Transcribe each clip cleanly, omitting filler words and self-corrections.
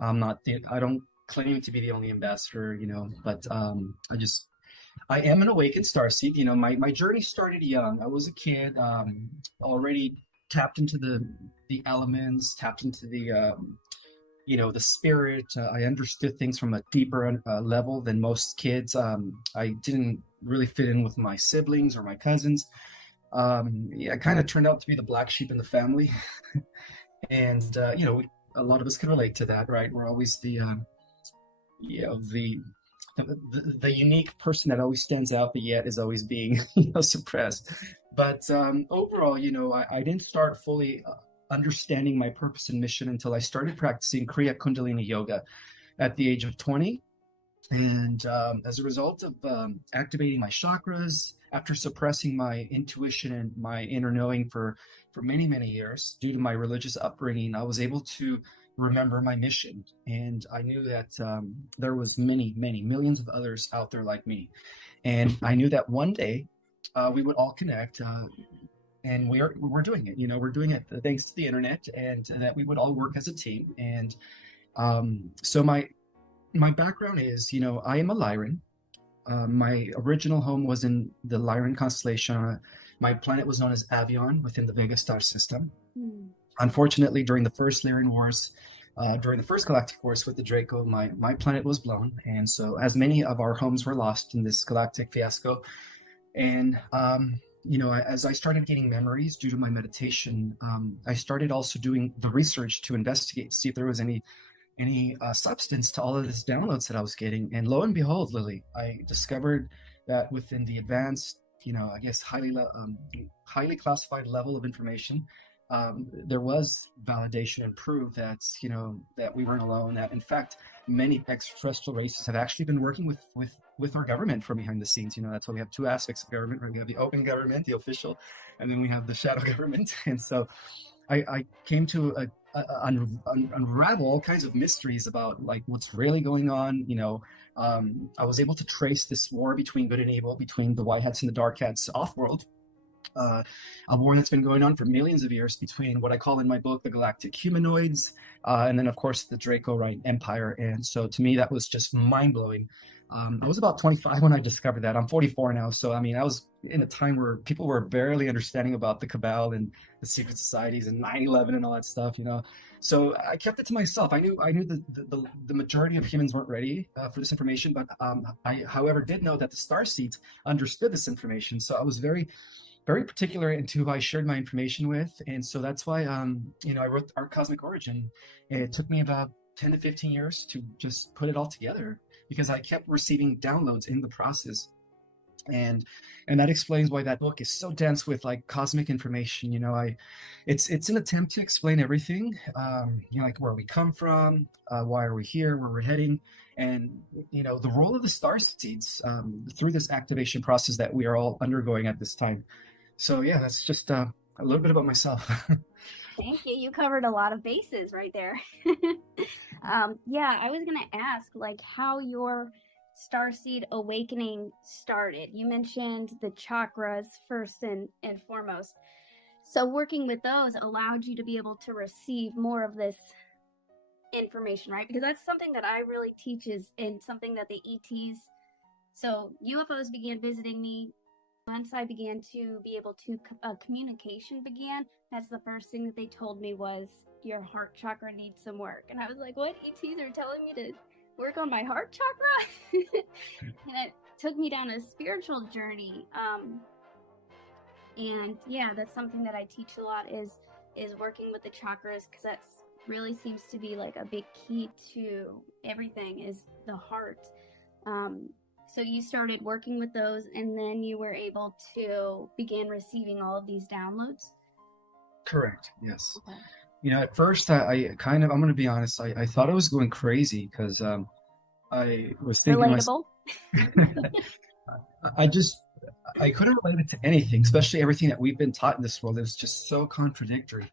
I don't claim to be the only ambassador, but I am an awakened starseed. My journey started young. I was a kid, already tapped into the elements, tapped into the spirit. I understood things from a deeper level than most kids. I didn't really fit in with my siblings or my cousins. Yeah, I kind of turned out to be the black sheep in the family, and a lot of us can relate to that, right? We're always you know, the the unique person that always stands out, but yet is always being suppressed. But overall, I didn't start fully understanding my purpose and mission until I started practicing Kriya Kundalini Yoga at the age of 20. And as a result of activating my chakras, after suppressing my intuition and my inner knowing for many, many years, due to my religious upbringing, I was able to remember my mission. And I knew that there was many, many millions of others out there like me. And I knew that one day we would all connect. And we're doing it. We're doing it thanks to the internet, and that we would all work as a team. And so my background is, I am a Lyran. My original home was in the Lyran constellation. My planet was known as Avion within the Vega star system. Hmm. Unfortunately, during the first Lyran Wars, during the first galactic wars with the Draco, my planet was blown. And so, as many of our homes were lost in this galactic fiasco, and as I started getting memories due to my meditation, I started also doing the research to investigate to see if there was any substance to all of these downloads that I was getting. And lo and behold, Lily, I discovered that within the advanced, I guess highly classified level of information, there was validation and proof that that we weren't alone. That in fact, many extraterrestrial races have actually been working with our government from behind the scenes. That's why we have two aspects of government. Right? We have the open government, the official, and then we have the shadow government. And so I came to unravel all kinds of mysteries about like what's really going on. I was able to trace this war between good and evil, between the white hats and the dark hats off world. Uh, a war that's been going on for millions of years between what I call in my book the galactic humanoids, and then of course the Draco Right Empire. And so to me that was just mind blowing. I was about 25 when I discovered that. I'm 44 now, so I mean I was in a time where people were barely understanding about the cabal and the secret societies and 9/11 and all that stuff. So I kept it to myself. I knew the majority of humans weren't ready for this information, but I, however, did know that the star seeds understood this information. So I was very very particular into who I shared my information with. And so that's why, I wrote Our Cosmic Origin. It took me about 10 to 15 years to just put it all together because I kept receiving downloads in the process. And that explains why that book is so dense with like cosmic information. It's an attempt to explain everything, like where we come from, why are we here, where we're heading, and the role of the star seeds through this activation process that we are all undergoing at this time. So yeah, that's just a little bit about myself. Thank you. You covered a lot of bases right there. Yeah, I was gonna ask like how your starseed awakening started. You mentioned the chakras first and foremost. So working with those allowed you to be able to receive more of this information, right? Because that's something that I really teach is and something that the ETs. So UFOs began visiting me once I began to be able to communication began. That's the first thing that they told me was your heart chakra needs some work, and I was like, "What? ETs are telling me to work on my heart chakra?" And it took me down a spiritual journey. And yeah, that's something that I teach a lot is working with the chakras because that's really seems to be like a big key to everything is the heart. So you started working with those and then you were able to begin receiving all of these downloads. Correct. Yes. Okay. At first, I'm going to be honest, I thought I was going crazy because I was thinking to myself, Relatable. I just, I couldn't relate it to anything, especially everything that we've been taught in this world. It was just so contradictory.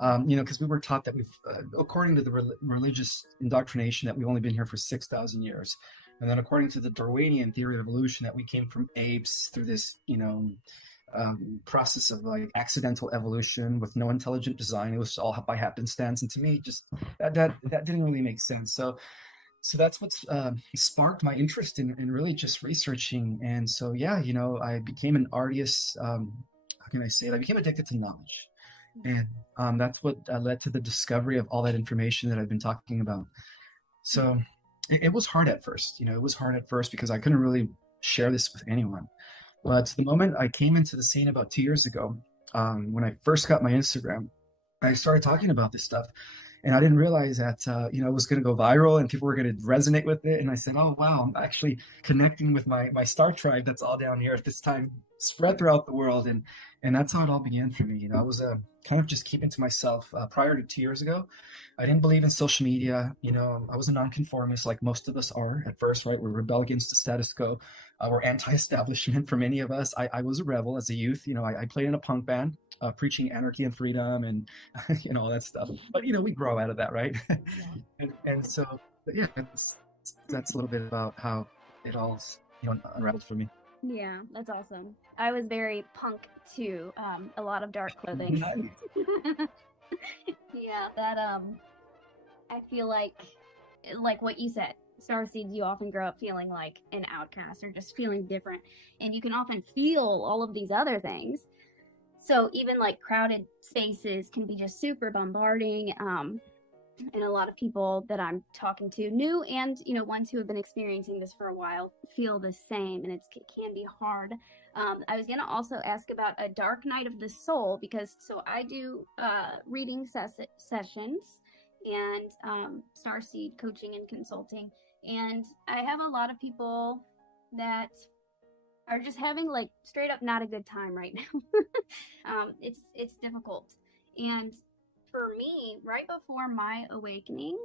Because we were taught that according to the religious indoctrination, that we've only been here for 6,000 years. And then according to the Darwinian theory of evolution, that we came from apes through this, process of like accidental evolution with no intelligent design. It was all by happenstance, and to me, just that didn't really make sense. So that's what's sparked my interest in really just researching. And so yeah, I became an artist. How can I say it? I became addicted to knowledge, and that's what led to the discovery of all that information that I've been talking about. So it was hard at first. It was hard at first because I couldn't really share this with anyone. But the moment I came into the scene about 2 years ago, when I first got my Instagram, I started talking about this stuff, and I didn't realize that it was going to go viral and people were going to resonate with it. And I said, "Oh wow, I'm actually connecting with my star tribe that's all down here at this time, spread throughout the world." And that's how it all began for me. I was kind of just keeping to myself prior to 2 years ago. I didn't believe in social media. I was a nonconformist, like most of us are at first, right? We rebel against the status quo. We're anti-establishment for many of us. I was a rebel as a youth. I played in a punk band, preaching anarchy and freedom and all that stuff. But we grow out of that, right? Yeah. and so, but yeah, that's a little bit about how it all unraveled for me. Yeah, that's awesome. I was very punk too. A lot of dark clothing. Nice. Yeah, that I feel like what you said, starseeds, you often grow up feeling like an outcast or just feeling different, and you can often feel all of these other things. So even like crowded spaces can be just super bombarding. And a lot of people that I'm talking to, new and ones who have been experiencing this for a while, feel the same, and it can be hard. I was gonna also ask about a dark night of the soul because so I do reading sessions and starseed coaching and consulting, and I have a lot of people that are just having like straight up not a good time right now. It's difficult, and for me, right before my awakening,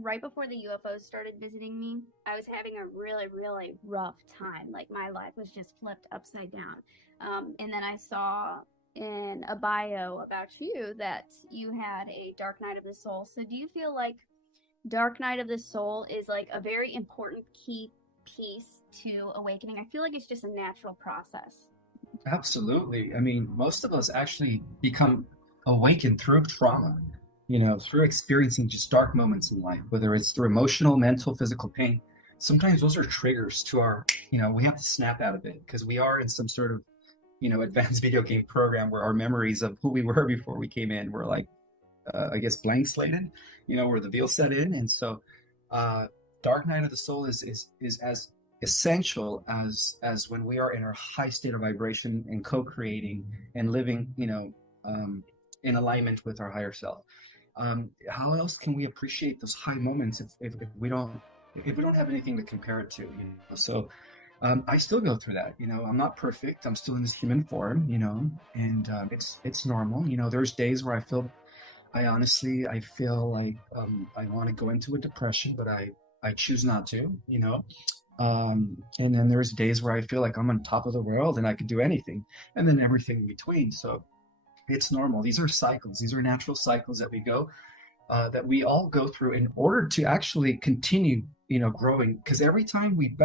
right before the UFOs started visiting me, I was having a really, really rough time. Like my life was just flipped upside down. And then I saw in a bio about you that you had a dark night of the soul. So do you feel like dark night of the soul is like a very important key piece to awakening? I feel like it's just a natural process. Absolutely. I mean, most of us actually become awakened through trauma, through experiencing just dark moments in life, whether it's through emotional, mental, physical pain. Sometimes those are triggers to our, we have to snap out of it because we are in some sort of, advanced video game program where our memories of who we were before we came in were like, I guess, blank slated, where the veil set in. And so, Dark Night of the Soul is as essential as when we are in our high state of vibration and co-creating and living, in alignment with our higher self. How else can we appreciate those high moments if we don't have anything to compare it to? So I still go through that. I'm not perfect. I'm still in this human form. And it's normal. There's days where I feel like I want to go into a depression, but I choose not to. And then there's days where I feel like I'm on top of the world and I can do anything, and then everything in between. So it's normal. These are cycles. These are natural cycles that we all go through in order to actually continue, growing. Because every time we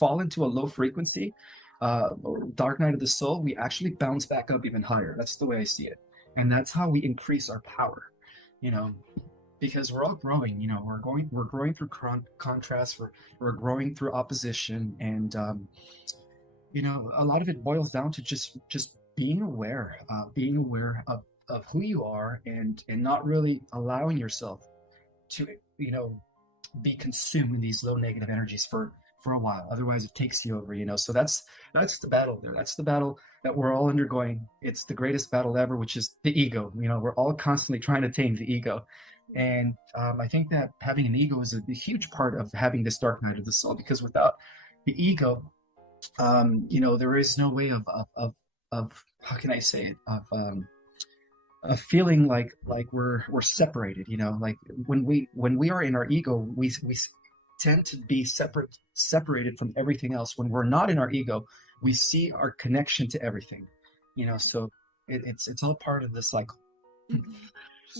fall into a low frequency, or dark night of the soul, we actually bounce back up even higher. That's the way I see it, and that's how we increase our power. You know, because we're all growing. We're growing through contrast. We're growing through opposition, and a lot of it boils down to just being aware of who you are, and not really allowing yourself to be consumed in these low negative energies for a while. Otherwise, it takes you over. So that's the battle there. That's the battle that we're all undergoing. It's the greatest battle ever, which is the ego. We're all constantly trying to tame the ego. And I think that having an ego is a huge part of having this dark night of the soul, because without the ego, there is no way of how can I say it, of feeling like we're separated. Like when we are in our ego, we tend to be separated from everything else. When we're not in our ego, we see our connection to everything. So it's all part of the cycle.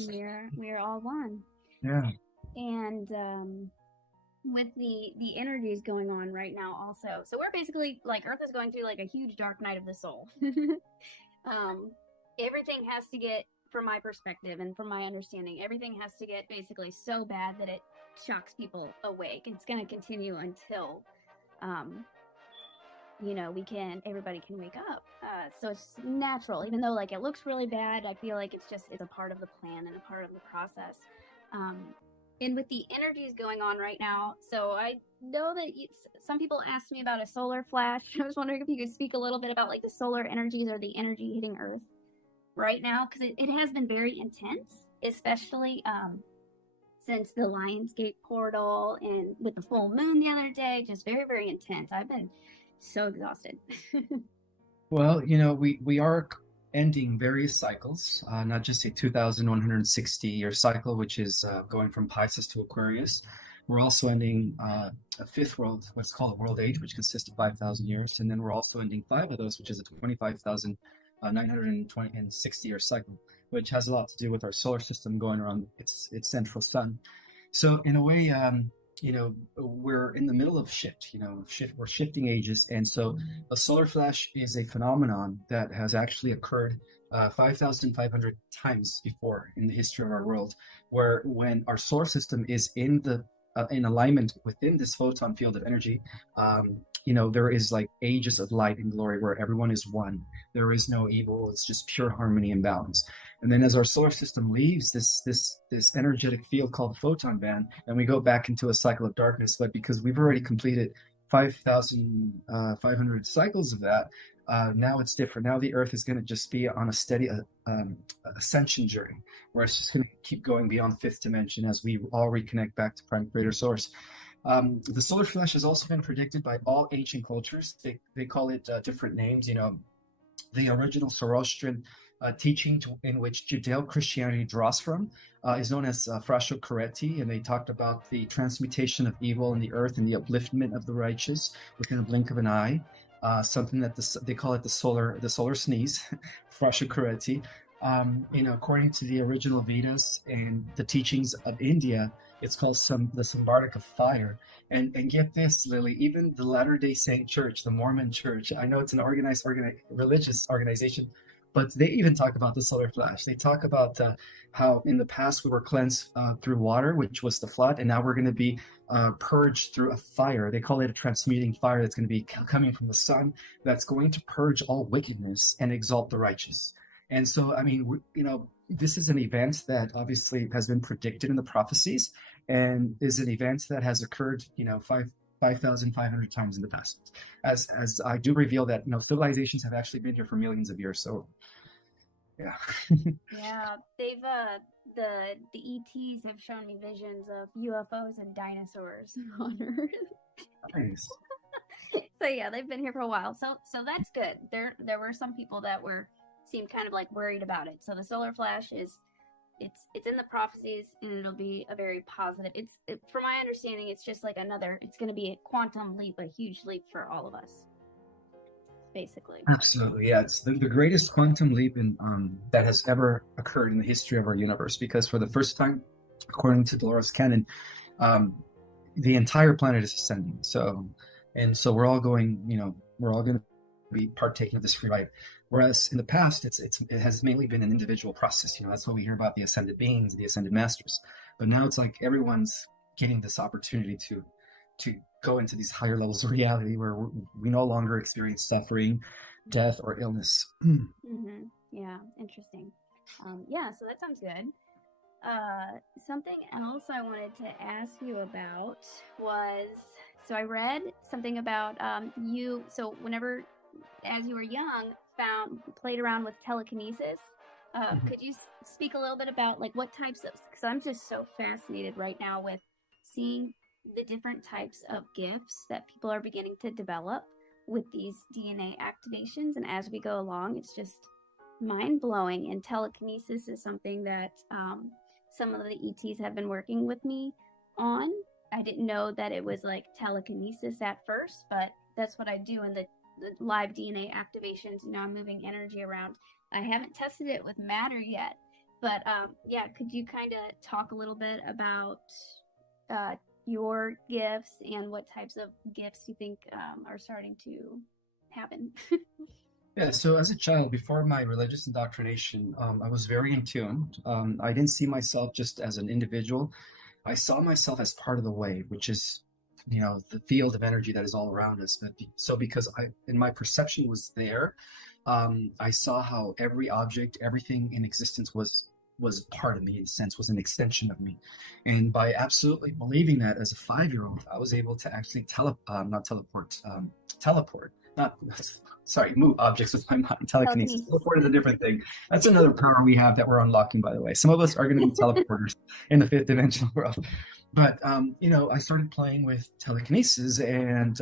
We're all one. Yeah. And with the energies going on right now also. So we're basically like Earth is going through like a huge dark night of the soul. um, everything has to get, from my perspective and from my understanding, everything has to get basically so bad that it shocks people awake. It's going to continue until, um, everybody can wake up. So it's natural, even though like it looks really bad. I feel like it's a part of the plan and a part of the process. Um, and with the energies going on right now, so I know that some people asked me about a solar flash. I was wondering if you could speak a little bit about like the solar energies or the energy hitting Earth right now, because it has been very intense, especially since the Lionsgate portal and with the full moon the other day. Just very, very intense. I've been so exhausted. Well, we are ending various cycles, not just a 2,160-year cycle, which is going from Pisces to Aquarius. We're also ending a fifth world, what's called a world age, which consists of 5,000 years. And then we're also ending five of those, which is a 25,960-year cycle, which has a lot to do with our solar system going around its central sun. So in a way, we're in the middle of shift. We're shifting ages, and so a solar flash is a phenomenon that has actually occurred 5,500 times before in the history of our world, where when our solar system is in alignment within this photon field of energy, there is like ages of light and glory where everyone is one. There is no evil; it's just pure harmony and balance. And then as our solar system leaves this energetic field called the photon band, and we go back into a cycle of darkness, but because we've already completed 5,500 cycles of that, now it's different. Now the Earth is going to just be on a steady ascension journey, where it's just going to keep going beyond the fifth dimension as we all reconnect back to Prime Creator Source. The solar flash has also been predicted by all ancient cultures. They call it different names. The original Zoroastrian teaching in which Judeo-Christianity draws from is known as Frascio Coretti, and they talked about the transmutation of evil in the earth and the upliftment of the righteous within a blink of an eye. Something that they call it the solar sneeze, Frascio Coretti. According to the original Vedas and the teachings of India, it's called the Sambardic of fire. And get this, Lily, even the Latter-day Saint Church, the Mormon Church, I know it's an organized religious organization, but they even talk about the solar flash. They talk about how in the past we were cleansed through water, which was the flood, and now we're going to be purged through a fire. They call it a transmuting fire that's going to be coming from the sun, that's going to purge all wickedness and exalt the righteous. And so, I mean, this is an event that obviously has been predicted in the prophecies, and is an event that has occurred, 5,500 times in the past. As I do reveal that, civilizations have actually been here for millions of years. So, yeah. Yeah, they've the ETs have shown me visions of UFOs and dinosaurs on Earth. Nice. So yeah, they've been here for a while. So that's good. There were some people that seemed kind of like worried about it. So the solar flash it's in the prophecies, and it'll be a very positive. From my understanding, it's just like it's going to be a quantum leap, a huge leap for all of us, basically. Absolutely, yeah. It's the greatest quantum leap that has ever occurred in the history of our universe, because for the first time, according to Dolores Cannon, um, the entire planet is ascending. So we're all going to be partaking of this free ride. Whereas in the past, it has mainly been an individual process. That's what we hear about the ascended beings, the ascended masters. But now it's like everyone's getting this opportunity to go into these higher levels of reality where we no longer experience suffering, death, or illness. Mm-hmm. Yeah, interesting. Yeah, so that sounds good. Something else I wanted to ask you about was, so I read something about you. So whenever, as you were young, played around with telekinesis. Could you speak a little bit about like what types of? Because I'm just so fascinated right now with seeing the different types of gifts that people are beginning to develop with these DNA activations, and as we go along, it's just mind blowing. And telekinesis is something that some of the ETs have been working with me on. I didn't know that it was like telekinesis at first, but that's what I do in the live DNA activations. I'm moving energy around. I haven't tested it with matter yet, but yeah, could you kind of talk a little bit about your gifts and what types of gifts you think are starting to happen. Yeah, so as a child, before my religious indoctrination, I was very in tune. I didn't see myself just as an individual. I saw myself as part of the wave, which is, the field of energy that is all around us. So because and my perception was there, I saw how every object, everything in existence was part of me, in a sense, was an extension of me. And by absolutely believing that as a 5-year-old, I was able to actually not teleport, teleport, not, sorry, move objects with my mind. Telekinesis. Telekinesis. Teleport is a different thing. That's another power we have that we're unlocking, by the way. Some of us are going to be teleporters in the fifth dimensional world. But, I started playing with telekinesis, and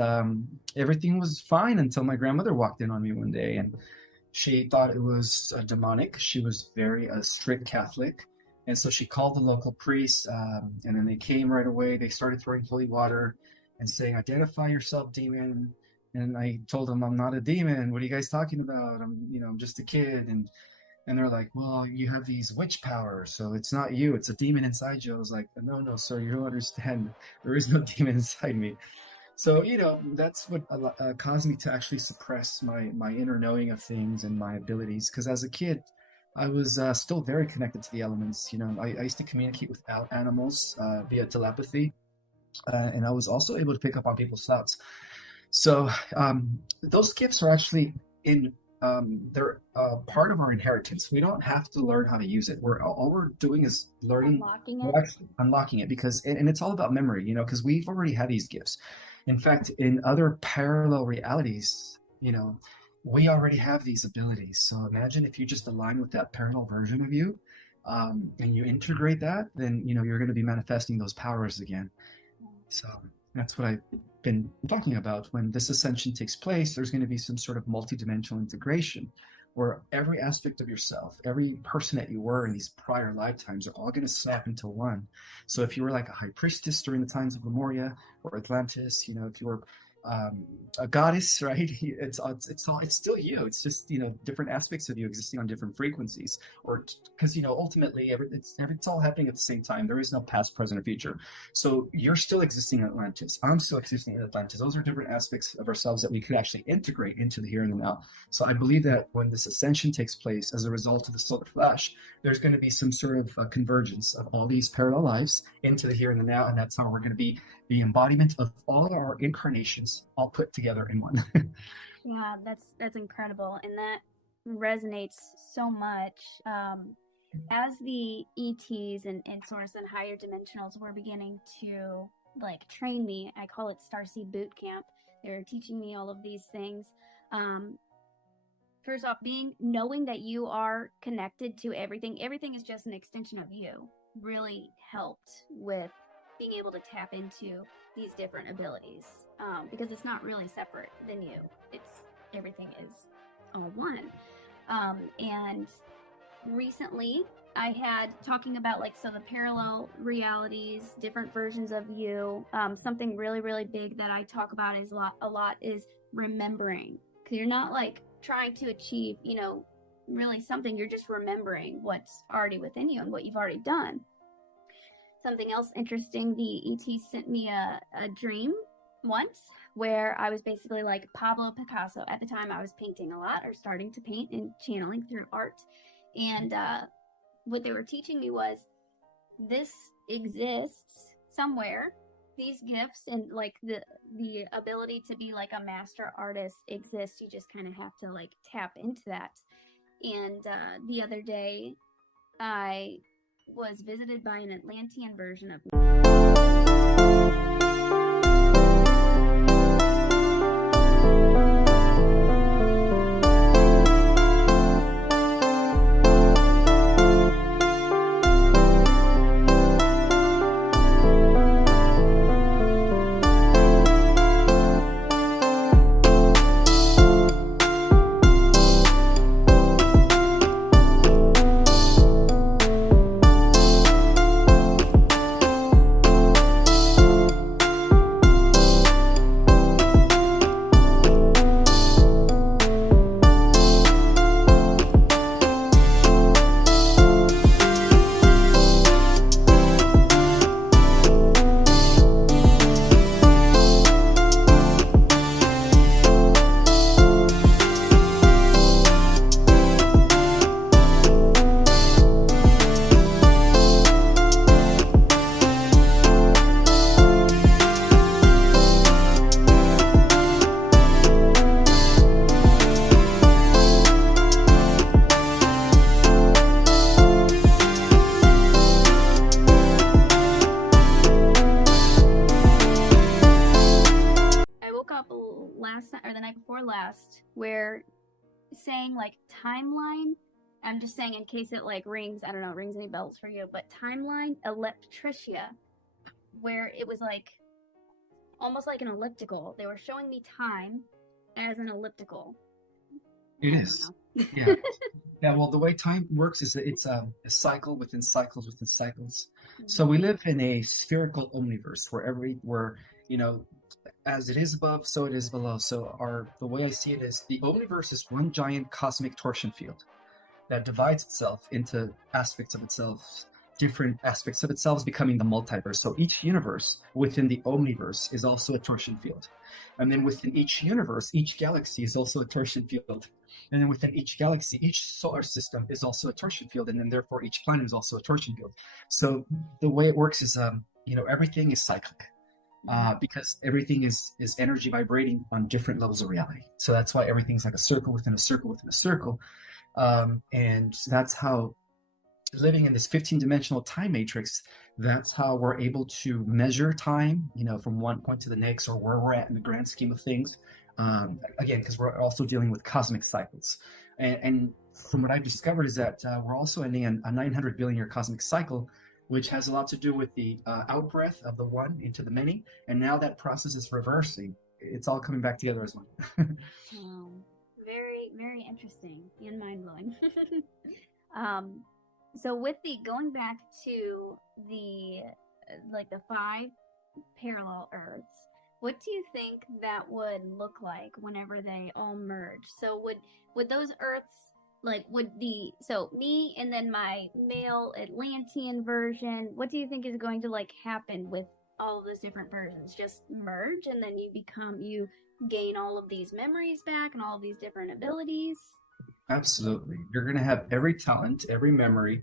everything was fine until my grandmother walked in on me one day, and she thought it was demonic. She was very strict Catholic. And so she called the local priest, and then they came right away. They started throwing holy water and saying, "Identify yourself, demon." And I told them, "I'm not a demon. What are you guys talking about? I'm just a kid." And they're like, "Well, you have these witch powers, so it's not you. It's a demon inside you." I was like, "No, no, sir, you don't understand. There is no demon inside me." So, that's what caused me to actually suppress my inner knowing of things and my abilities. Because as a kid, I was still very connected to the elements. I used to communicate with animals via telepathy, and I was also able to pick up on people's thoughts. So those gifts are actually they're part of our inheritance. We don't have to learn how to use it. All we're doing is learning, Unlocking it. we're actually unlocking it, because and it's all about memory, because we've already had these gifts. In fact, in other parallel realities, we already have these abilities. So imagine if you just align with that parallel version of you, and you integrate that, then you're going to be manifesting those powers again. So that's what I've been talking about. When this ascension takes place, there's going to be some sort of multidimensional integration where every aspect of yourself, every person that you were in these prior lifetimes are all going to snap into one. So if you were like a high priestess during the times of Lemuria or Atlantis, if you were a goddess, right? It's still you. It's just different aspects of you existing on different frequencies, or because ultimately it's all happening at the same time. There is no past, present, or future. So you're still existing in Atlantis. I'm still existing in Atlantis. Those are different aspects of ourselves that we could actually integrate into the here and the now. So I believe that when this ascension takes place as a result of the solar flash, there's going to be some sort of convergence of all these parallel lives into the here and the now, and that's how we're going to be the embodiment of all our incarnations all put together in one. Yeah, that's incredible, and that resonates so much. As the ETs and source and higher dimensionals were beginning to train me, I call it Starseed Boot Camp. They're teaching me all of these things. First off, knowing that you are connected to everything is just an extension of you, really helped with being able to tap into these different abilities, because it's not really separate than you. Everything is all one. And recently I had talking about the parallel realities, different versions of you. Something really, really big that I talk about is a lot is remembering, because you're not trying to achieve, really something. You're just remembering what's already within you and what you've already done. Something else interesting, the ET sent me a dream once where I was basically like Pablo Picasso. At the time, I was painting a lot, or starting to paint and channeling through art. And what they were teaching me was, this exists somewhere. These gifts and the ability to be a master artist exists. You just kind of have to tap into that. And the other day, I was visited by an Atlantean version of me. before last where saying like timeline, I'm just saying in case it like rings, I don't know, rings any bells for you, but timeline elliptricia, where it was like almost like an elliptical. They were showing me time as an elliptical. It I is. don't Yeah. know. Yeah, well, the way time works is that it's a cycle within cycles within cycles. So Mhm. we live in a spherical omniverse where as it is above, so it is below. So the way I see it is the omniverse is one giant cosmic torsion field that divides itself into aspects of itself, different aspects of itself, becoming the multiverse. So each universe within the omniverse is also a torsion field. And then within each universe, each galaxy is also a torsion field. And then within each galaxy, each solar system is also a torsion field. And then therefore each planet is also a torsion field. So the way it works is, everything is cyclic. Because everything is energy vibrating on different levels of reality. So that's why everything's like a circle within a circle within a circle. And that's how living in this 15-dimensional time matrix, that's how we're able to measure time, from one point to the next, or where we're at in the grand scheme of things. Again, because we're also dealing with cosmic cycles. And from what I've discovered is that we're also ending a 900 billion year cosmic cycle, which has a lot to do with the outbreath of the one into the many. And now that process is reversing. It's all coming back together as one. Wow. Very, very interesting and mind blowing. um, so with the going back to the like the 5 parallel Earths, what do you think that would look like whenever they all merge? So would those Earths like would the so me and then my male Atlantean version, what do you think is going to like happen with all of those different versions? Just merge and then you gain all of these memories back and all of these different abilities? Absolutely. You're going to have every talent, every memory,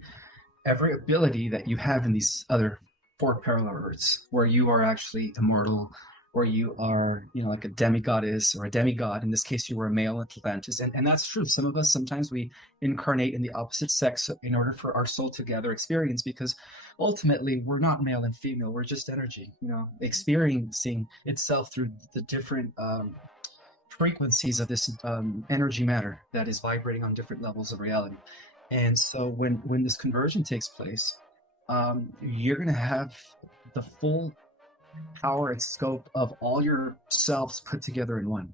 every ability that you have in these other 4 parallel Earths, where you are actually immortal, where you are, like a demigoddess or a demigod. In this case, you were a male Atlantis. And that's true. Some of us, sometimes we incarnate in the opposite sex in order for our soul to gather experience, because ultimately we're not male and female. We're just energy, experiencing itself through the different frequencies of this energy matter that is vibrating on different levels of reality. And so when this conversion takes place, you're going to have the full power and scope of all your selves put together in one.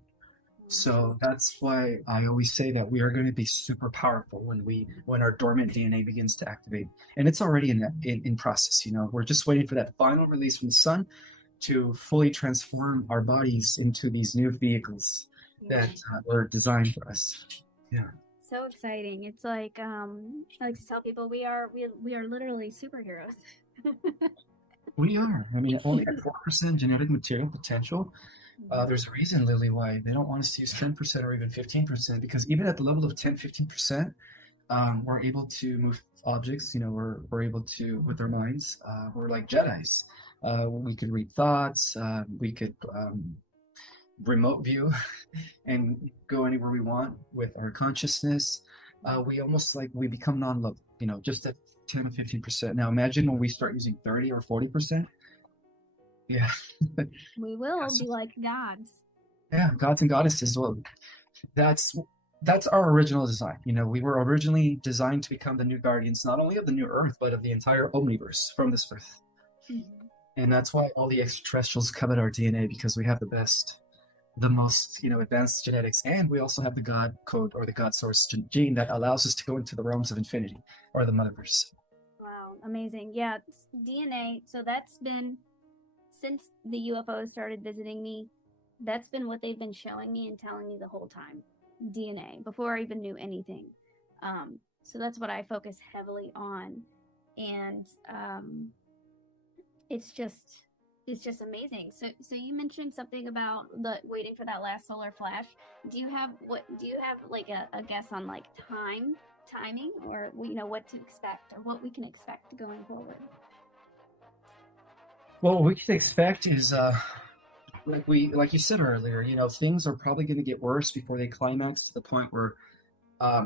So that's why I always say that we are going to be super powerful when our dormant DNA begins to activate, and it's already in process. We're just waiting for that final release from the sun to fully transform our bodies into these new vehicles that were designed for us. Yeah. So exciting. It's like I like to tell people we are literally superheroes. We are. I mean, only at 4% genetic material potential. There's a reason, Lily, why they don't want us to use 10% or even 15%, because even at the level of 10, 15%, we're able to move objects. We're able to, with our minds, we're like Jedis. We could read thoughts. We could remote view and go anywhere we want with our consciousness. We become non-local, just at 10 or 15%. Now imagine when we start using 30 or 40%. Yeah. We will be like gods. Yeah, gods and goddesses. Well, that's that's our original design. We were originally designed to become the new guardians, not only of the new Earth, but of the entire omniverse from this Earth. Mm-hmm. And that's why all the extraterrestrials covet our DNA, because we have the most advanced genetics, and we also have the God code or the God source gene that allows us to go into the realms of infinity or the motherverse. Wow, amazing. Yeah, DNA. So that's been since the UFOs started visiting me. That's been what they've been showing me and telling me the whole time. DNA before I even knew anything. So that's what I focus heavily on, and it's just amazing. So you mentioned something about the waiting for that last solar flash. Do you have like a guess on like timing, or what to expect or what we can expect going forward? Well, what we can expect is like you said earlier, things are probably going to get worse before they climax to the point where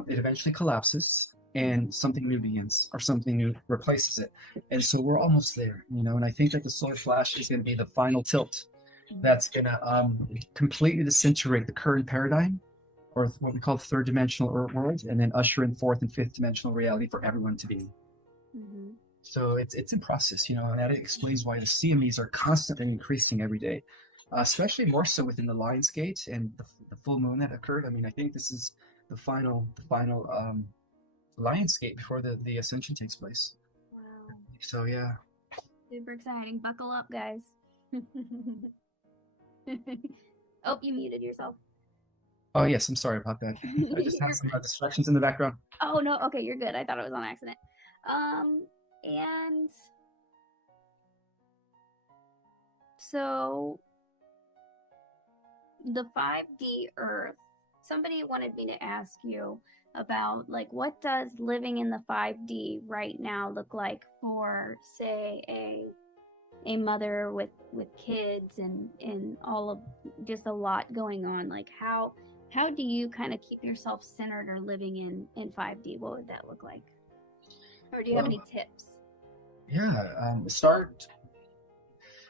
it eventually collapses and something new begins or something new replaces it. And so we're almost there, and I think that the solar flash is going to be the final tilt that's gonna completely disintegrate the current paradigm, or what we call third dimensional world, and then usher in fourth and fifth dimensional reality for everyone to be. Mm-hmm. So it's in process, and that explains why the CMEs are constantly increasing every day, especially more so within the Lions Gate and the full moon that occurred. I mean, I think this is the final Lions Gate before the ascension takes place. Wow. So yeah. Super exciting. Buckle up, guys. Oh, you muted yourself. Oh yes, I'm sorry about that. I just have You're some fine. distractions in the background. Oh no, okay, you're good. I thought it was on accident. And so the 5D Earth, somebody wanted me to ask you about like what does living in the 5D right now look like for say a mother with kids and all of just a lot going on, like how do you kind of keep yourself centered or living in 5D? What would that look like? Or do you have any Well, tips? yeah, start.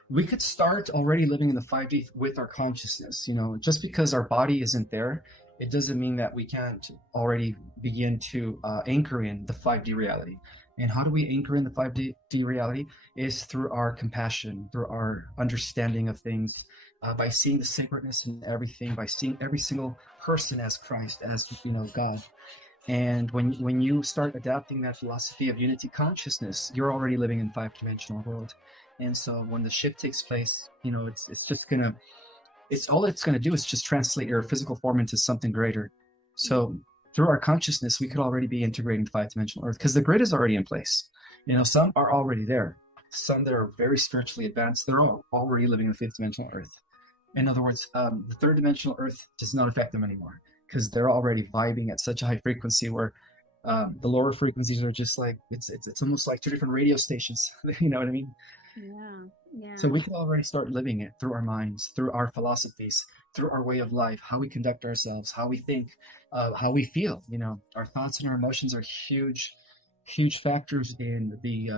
We could start already living in the 5D with our consciousness. Just because our body isn't there, it doesn't mean that we can't already begin to anchor in the 5D reality. And how do we anchor in the 5D reality? Is through our compassion, through our understanding of things, by seeing the sacredness in everything, by seeing every single person as Christ, as God. And when you start adapting that philosophy of unity consciousness, you're already living in five-dimensional world. And so when the shift takes place, it's just gonna it's all it's gonna do is just translate your physical form into something greater. So through our consciousness, we could already be integrating the five-dimensional earth because the grid is already in place. Some are already there. Some that are very spiritually advanced, they're all already living in the fifth dimensional earth. In other words, the third dimensional Earth does not affect them anymore because they're already vibing at such a high frequency where the lower frequencies are just like it's almost like two different radio stations. You know what I mean? Yeah, So yeah. we can already start living it through our minds, through our philosophies, through our way of life, how we conduct ourselves, how we think, how we feel. Our thoughts and our emotions are huge, huge factors in the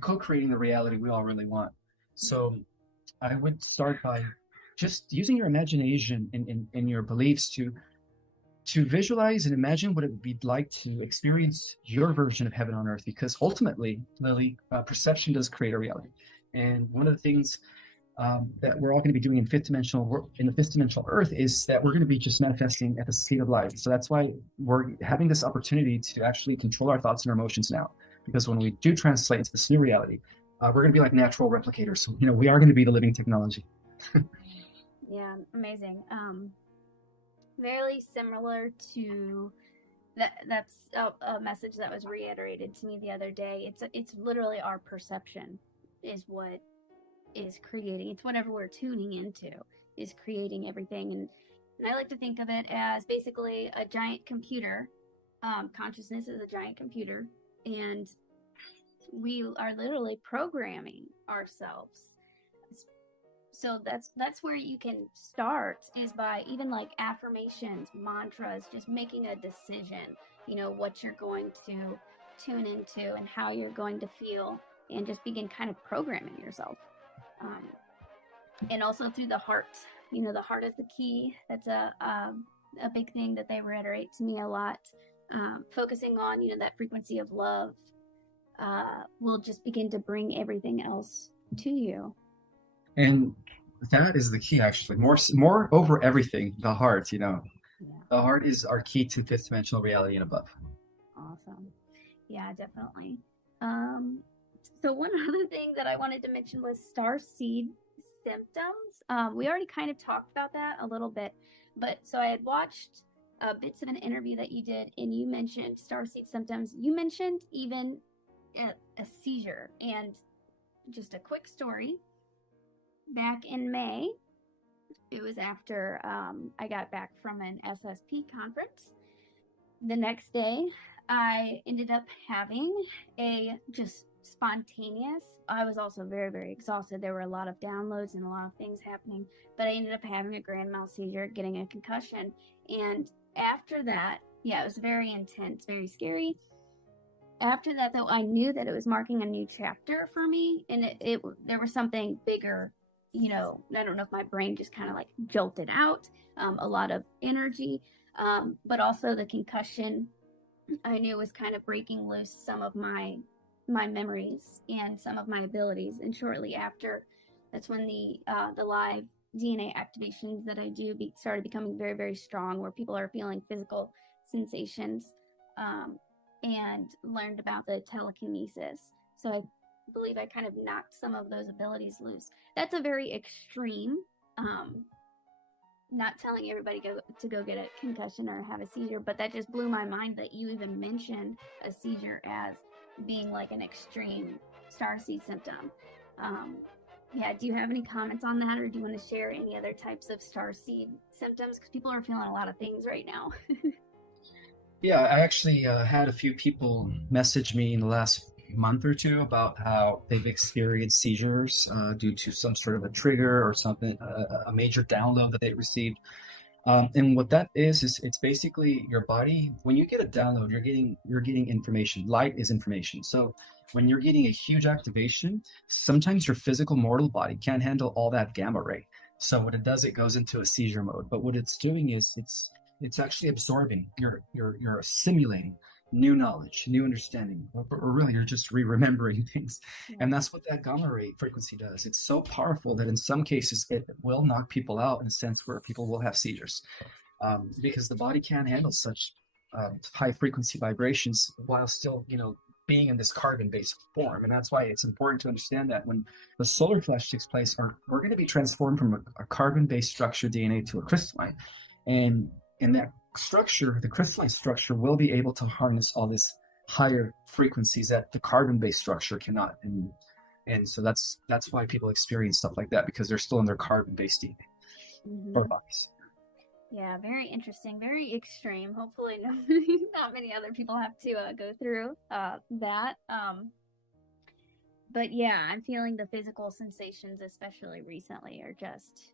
co-creating the reality we all really want. So I would start by just using your imagination and your beliefs to visualize and imagine what it would be like to experience your version of heaven on earth. Because ultimately, Lily, perception does create a reality. And one of the things that we're all going to be doing in the fifth dimensional Earth is that we're going to be just manifesting at the speed of light. So that's why we're having this opportunity to actually control our thoughts and our emotions now. Because when we do translate into this new reality, we're going to be like natural replicators. So, we are going to be the living technology. Yeah, amazing. Very similar to that's a message that was reiterated to me the other day. It's literally our perception is what is creating. It's whatever we're tuning into is creating everything. And I like to think of it as basically a giant computer. Consciousness is a giant computer, and we are literally programming ourselves. So that's where you can start, is by even like affirmations, mantras, just making a decision, what you're going to tune into and how you're going to feel, and just begin kind of programming yourself. um, and also through the heart. The heart is the key. That's a big thing that they reiterate to me a lot. Focusing on that frequency of love will just begin to bring everything else to you. And that is the key, actually. More over everything, the heart. Yeah, The heart is our key to fifth dimensional reality and above. awesome. Yeah, definitely. Um, so one other thing that I wanted to mention was star seed symptoms. We already kind of talked about that a little bit, but so I had watched bits of an interview that you did, and you mentioned star seed symptoms. You mentioned even a seizure. And just a quick story. Back in May, it was after I got back from an SSP conference. The next day, I ended up having a just spontaneous. I was also very, very exhausted. There were a lot of downloads and a lot of things happening, but I ended up having a grand mal seizure, getting a concussion. And after that, yeah, it was very intense, very scary. After that, though, I knew that it was marking a new chapter for me, and there was something bigger I don't know if my brain just kind of like jolted out, a lot of energy, but also the concussion I knew was kind of breaking loose some of my memories and some of my abilities. And shortly after, that's when the live DNA activations that I do started becoming very, very strong, where people are feeling physical sensations, um, and learned about the telekinesis. So I believe I kind of knocked some of those abilities loose. That's a very extreme. Um, Not telling everybody to go get a concussion or have a seizure, but that just blew my mind that you even mentioned a seizure as being like an extreme starseed symptom. Um, yeah, do you have any comments on that, or do you want to share any other types of starseed symptoms? Because people are feeling a lot of things right now. Yeah, I actually had a few people message me in the last month or two about how they've experienced seizures due to some sort of a trigger or something, a major download that they received. And what that is it's basically your body. When you get a download, you're getting information. Light is information. So when you're getting a huge activation, sometimes your physical mortal body can't handle all that gamma ray. So what it does, it goes into a seizure mode. But what it's doing is it's actually absorbing. You're assimilating new knowledge, new understanding, or really you're just re-remembering things. And Yeah. that's what that gamma ray frequency does. It's so powerful that in some cases it will knock people out in a sense where people will have seizures, because the body can't handle such high frequency vibrations while still, being in this carbon-based form. And that's why it's important to understand that when the solar flash takes place, we're going to be transformed from a carbon-based structure DNA to a crystalline, and in that structure, the crystalline structure will be able to harness all this higher frequencies that the carbon-based structure cannot. And so that's why people experience stuff like that, because they're still in their carbon-based DNA or Mm-hmm. bodies. Yeah, very interesting, very extreme. Hopefully, no, not many other people have to go through that. But yeah, I'm feeling the physical sensations, especially recently, are just,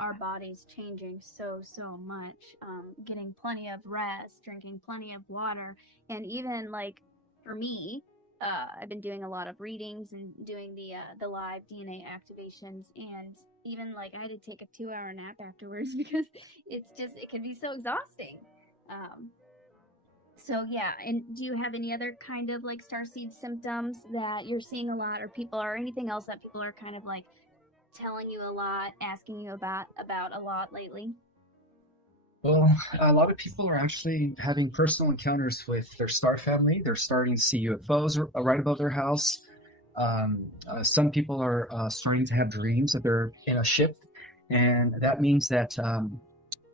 our bodies changing so much. Getting plenty of rest, drinking plenty of water, and even like for me, I've been doing a lot of readings and doing the live DNA activations, and even like I had to take a 2 hour nap afterwards because it can be so exhausting. Um, so yeah, and do you have any other kind of like starseed symptoms that you're seeing a lot, or people, or anything else that people are kind of like telling you a lot, asking you about a lot lately? Well, a lot of people are actually having personal encounters with their star family. They're starting to see UFOs right above their house. Some people are starting to have dreams that they're in a ship, and that means that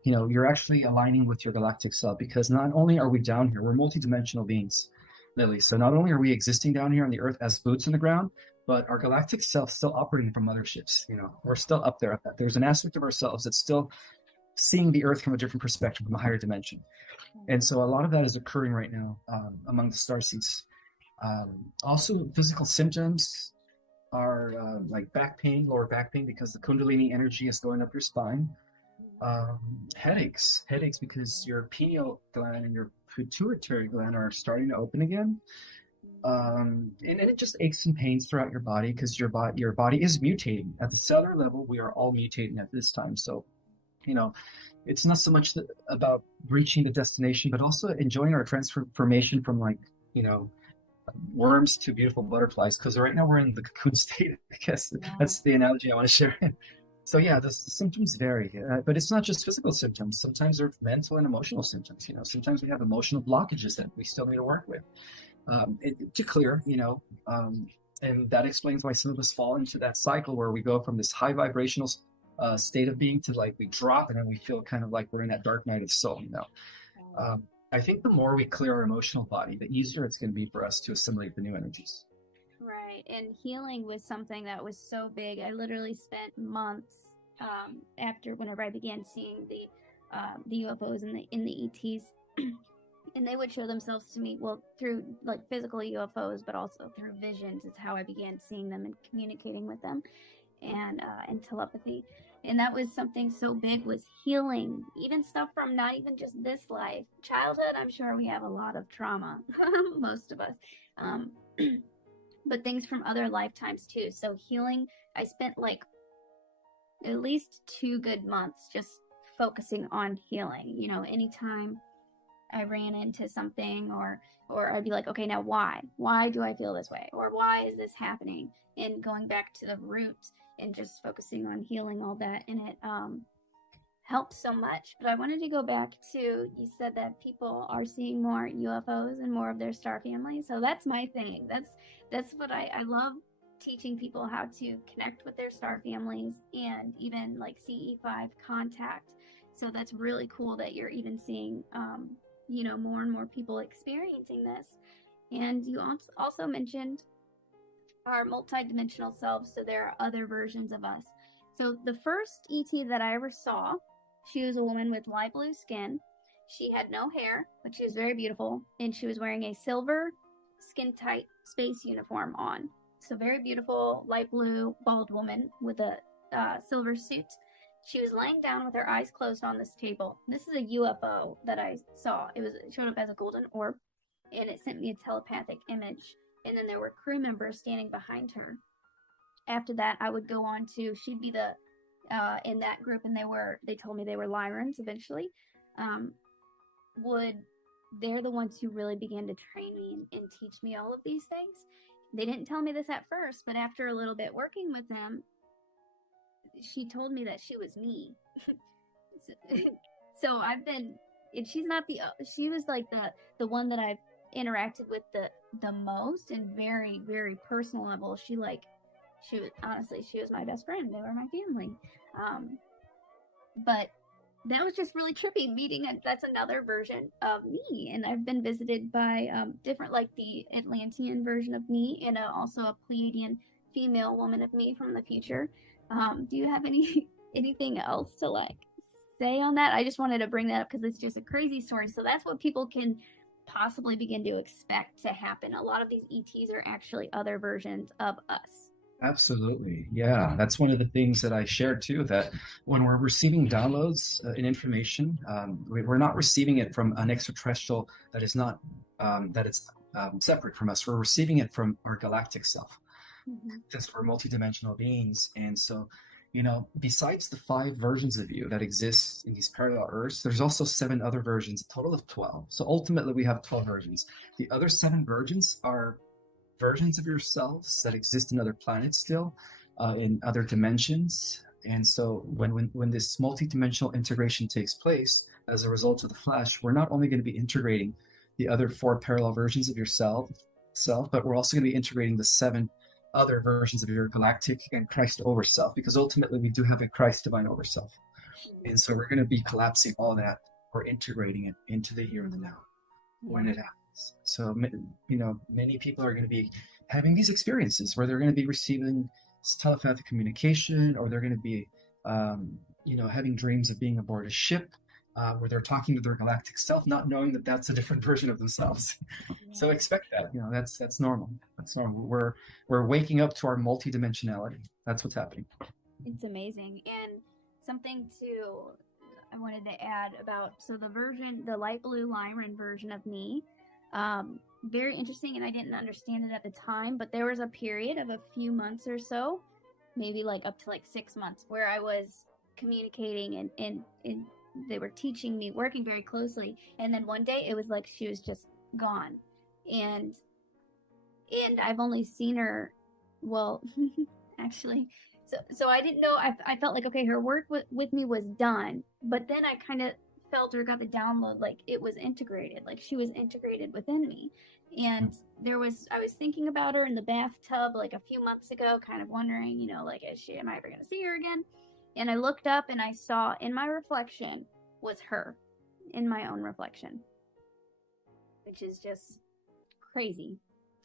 you're actually aligning with your galactic self, because not only are we down here, we're multidimensional beings, Lily. So not only are we existing down here on the Earth as boots on the ground, but our galactic self still operating from motherships. We're still up there. There's an aspect of ourselves that's still seeing the Earth from a different perspective, from a higher dimension. And so a lot of that is occurring right now among the starseeds. Also, physical symptoms are like back pain, lower back pain, because the Kundalini energy is going up your spine. um, headaches because your pineal gland and your pituitary gland are starting to open again. And it just aches and pains throughout your body, because your body is mutating at the cellular level. We are all mutating at this time. So you know it's not so much about reaching the destination, but also enjoying our transformation from, like, you know worms to beautiful butterflies, because right now we're in the cocoon state. I guess Yeah. that's the analogy I want to share. So yeah, the symptoms vary, but it's not just physical symptoms. Sometimes they're mental and emotional symptoms. Sometimes we have emotional blockages that we still need to work with, to clear. And that explains why some of us fall into that cycle where we go from this high vibrational state of being to, like, we drop and then we feel kind of like we're in that dark night of soul. Right. I think the more we clear our emotional body, the easier it's going to be for us to assimilate the new energies. Right. And healing was something that was so big. I literally spent months, after whenever I began seeing the UFOs and the ETs, and they would show themselves to me, well, through like physical UFOs, but also through visions is how I began seeing them and communicating with them, and telepathy. And that was something so big, was healing, even stuff from not even just this life, childhood. I'm sure we have a lot of trauma, most of us. Um, but things from other lifetimes too. So healing, I spent like at least 2 good months just focusing on healing. You know, anytime I ran into something, or I'd be like, okay, now why? Why do I feel this way? Or why is this happening? And going back to the roots and just focusing on healing all that, and it helps so much. But I wanted to go back to, you said that people are seeing more UFOs and more of their star families. So that's my thing. That's what I love, teaching people how to connect with their star families and even like CE5 contact. So that's really cool that you're even seeing more and more people experiencing this. And you also mentioned our multidimensional selves, so there are other versions of us. So the first ET that I ever saw, she was a woman with light blue skin. She had no hair, but she was very beautiful, and she was wearing a silver skin-tight space uniform on. So very beautiful, light blue, bald woman with a silver suit. She was laying down with her eyes closed on this table. This is a UFO that I saw. It showed up as a golden orb, and it sent me a telepathic image. And then there were crew members standing behind her. After that, I would go on to, she'd be the in that group, and they told me they were Lyrans eventually. They're the ones who really began to train me and teach me all of these things. They didn't tell me this at first, but after a little bit working with them, she told me that she was me. So I've been, and she was like the one that I've interacted with the most, and very, very personal level. She was my best friend. They were my family. But that was just really trippy meeting. That's another version of me. And I've been visited by different, like the Atlantean version of me, and also a Pleiadian female woman of me from the future. Do you have anything else to like say on that? I just wanted to bring that up because it's just a crazy story. So that's what people can possibly begin to expect to happen. A lot of these ETs are actually other versions of us. Absolutely. Yeah. That's one of the things that I shared too, that when we're receiving downloads and information, we're not receiving it from an extraterrestrial that is not, that it's separate from us. We're receiving it from our galactic self, because we're multidimensional beings. And so, besides the 5 versions of you that exist in these parallel Earths, there's also 7 other versions, a total of 12. So ultimately, we have 12 versions. The other 7 versions are versions of yourselves that exist in other planets still, in other dimensions. And so when this multidimensional integration takes place as a result of the flesh, we're not only going to be integrating the other 4 parallel versions of yourself, but we're also going to be integrating the 7 other versions of your galactic and Christ overself, because ultimately we do have a Christ divine overself. And so we're going to be collapsing all that, or integrating it into the here and the now when it happens. So, many people are going to be having these experiences where they're going to be receiving telepathic communication, or they're going to be, having dreams of being aboard a ship, where they're talking to their galactic self, not knowing that that's a different version of themselves. So expect that. That's normal. That's normal. We're waking up to our multidimensionality. That's what's happening. It's amazing. And something I wanted to add about, so the light blue Lyran version of me, very interesting, and I didn't understand it at the time, but there was a period of a few months or so, maybe like up to like 6 months, where I was communicating and they were teaching me, working very closely, and then one day it was like she was just gone. And I've only seen her, well, actually, so I didn't know. I felt like, okay, her work with me was done, but then I kind of felt, or got the download, like it was integrated, like she was integrated within me. And I was thinking about her in the bathtub like a few months ago, kind of wondering, like, am I ever going to see her again? And I looked up and I saw in my reflection was her, in my own reflection, which is just crazy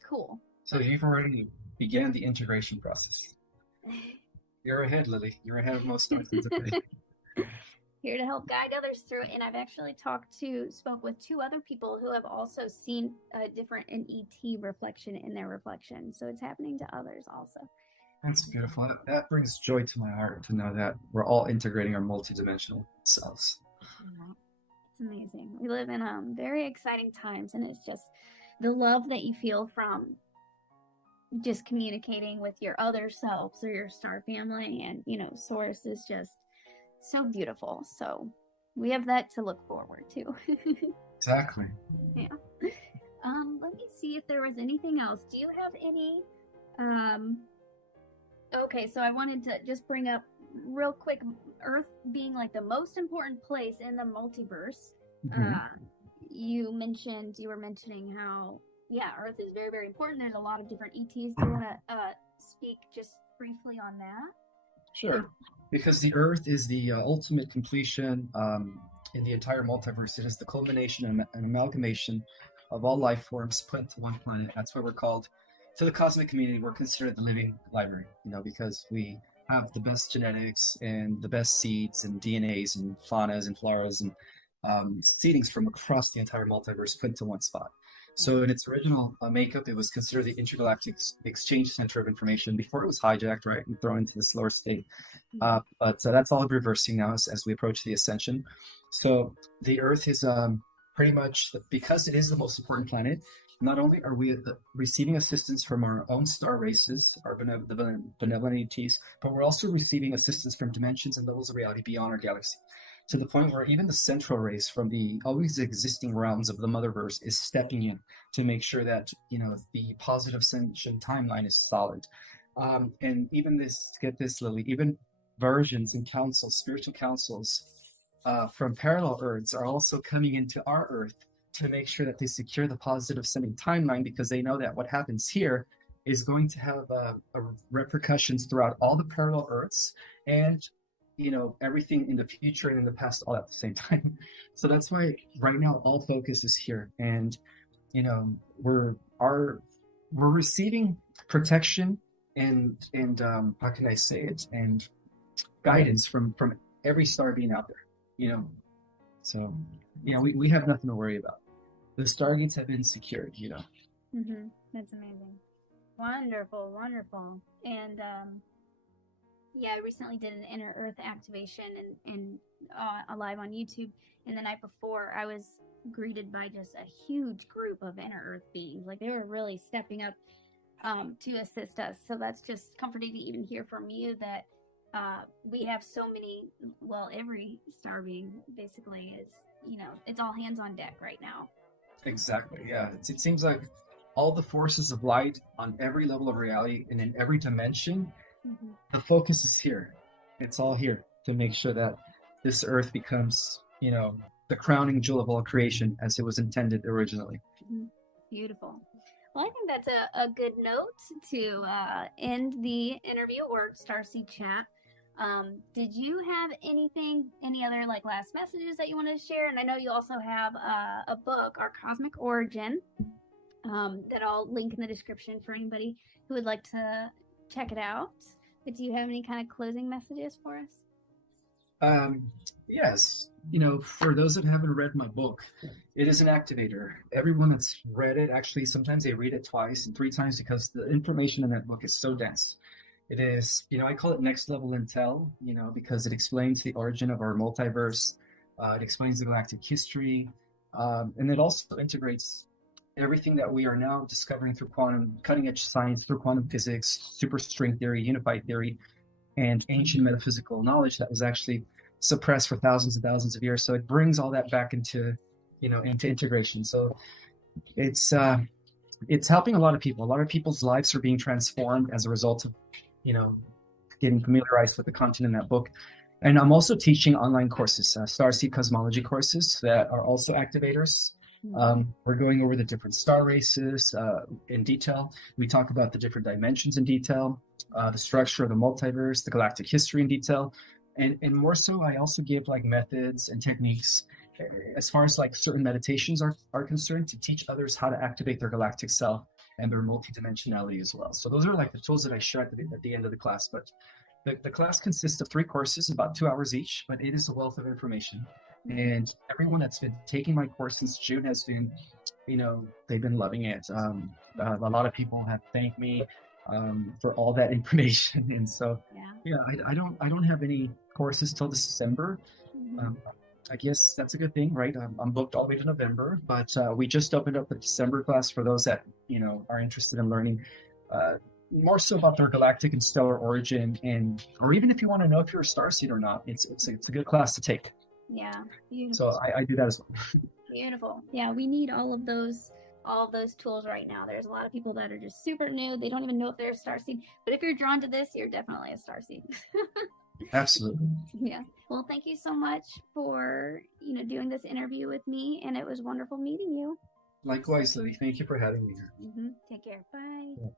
cool. So you've already began the integration process. You're ahead, Lily. You're ahead of most stars. Here to help guide others through it. And I've actually spoke with 2 other people who have also seen an ET reflection in their reflection. So it's happening to others also. That's beautiful. That brings joy to my heart to know that we're all integrating our multidimensional selves. It's amazing. We live in very exciting times, and it's just the love that you feel from just communicating with your other selves or your star family, and source is just so beautiful. So we have that to look forward to. Exactly. Yeah. Let me see if there was anything else. Do you have any um okay, so I wanted to just bring up real quick, Earth being like the most important place in the multiverse. Hmm. Uh you were mentioning how, yeah, Earth is very, very important. There's a lot of different ETs. Do you want to speak just briefly on that? Sure. Because the Earth is the ultimate completion in the entire multiverse. It is the culmination and an amalgamation of all life forms put into one planet. That's why we're called, to the cosmic community, we're considered the living library, because we have the best genetics and the best seeds and DNAs and faunas and floras and seedings from across the entire multiverse put into one spot. Yeah. So in its original makeup, it was considered the intergalactic exchange center of information before it was hijacked, right, and thrown into this lower state. Mhm. But that's all reversing now as we approach the ascension. So the Earth is pretty much, because it is the most important planet. Not only are we receiving assistance from our own star races, our benevolent entities, but we're also receiving assistance from dimensions and levels of reality beyond our galaxy, to the point where even the central race from the always existing realms of the motherverse is stepping in to make sure that the positive ascension timeline is solid. And even this, get this, Lily, even versions and councils, spiritual councils from parallel Earths are also coming into our Earth to make sure that they secure the positive ascending timeline, because they know that what happens here is going to have repercussions throughout all the parallel Earths, and everything in the future and in the past all at the same time. So that's why right now all focus is here, and you know we're our we're receiving protection and how can I say it, and guidance from every star being out there. You know, so yeah, we have nothing to worry about. The stargates have been secured. That's amazing. Wonderful, wonderful. And yeah, I recently did an inner Earth activation and live on YouTube. And the night before, I was greeted by just a huge group of inner Earth beings. Like, they were really stepping up to assist us. So that's just comforting to even hear from you that we have so many. Well, every star being basically is, it's all hands on deck right now. Exactly. Yeah. It seems like all the forces of light on every level of reality and in every dimension, Mm-hmm. the focus is here. It's all here to make sure that this Earth becomes, the crowning jewel of all creation as it was intended originally. Mm-hmm. Beautiful. Well, I think that's a good note to end the interview or Starseed chat. Did you have any other like last messages that you wanted to share? And I know you also have a book, Our Cosmic Origin, that I'll link in the description for anybody who would like to check it out. But do you have any kind of closing messages for us? Um, yes, for those that haven't read my book, it is an activator. Everyone that's read it, actually, sometimes they read it twice and three times because the information in that book is so dense. It is, I call it next level intel, because it explains the origin of our multiverse. It explains the galactic history, and it also integrates everything that we are now discovering through quantum, cutting edge science, through quantum physics, superstring theory, unified theory, and ancient metaphysical knowledge that was actually suppressed for thousands and thousands of years. So it brings all that back into integration. So it's uh, it's helping a lot of people. A lot of people's lives are being transformed as a result of you know getting familiarized with the content in that book. And I'm also teaching online courses, Starseed cosmology courses that are also activators. We're going over the different star races in detail. We talk about the different dimensions in detail, the structure of the multiverse, the galactic history in detail. And more so, I also give like methods and techniques as far as like certain meditations are concerned, to teach others how to activate their galactic self and their multidimensionality as well. So those are like the tools that I share at the end of the class. But the class consists of 3 courses, about 2 hours each, but it is a wealth of information. And everyone that's been taking my course since June has been, they've been loving it. A lot of people have thanked me for all that information. And so, Yeah. yeah, I don't have any courses till December. Mm-hmm. Um, I guess that's a good thing, right? I'm booked all the way to November, but we just opened up the December class for those that are interested in learning uh, more so about their galactic and stellar origin, and or even if you want to know if you're a starseed or not, it's a good class to take. Yeah, So beautiful. I do that as well. Beautiful. Yeah, we need all of those tools right now. There's a lot of people that are just super new. They don't even know if they're a starseed. But if you're drawn to this, you're definitely a starseed. Absolutely. Yeah. Well, thank you so much for, doing this interview with me, and it was wonderful meeting you. Likewise, Lily. Thank you for having me here. Take care. Bye.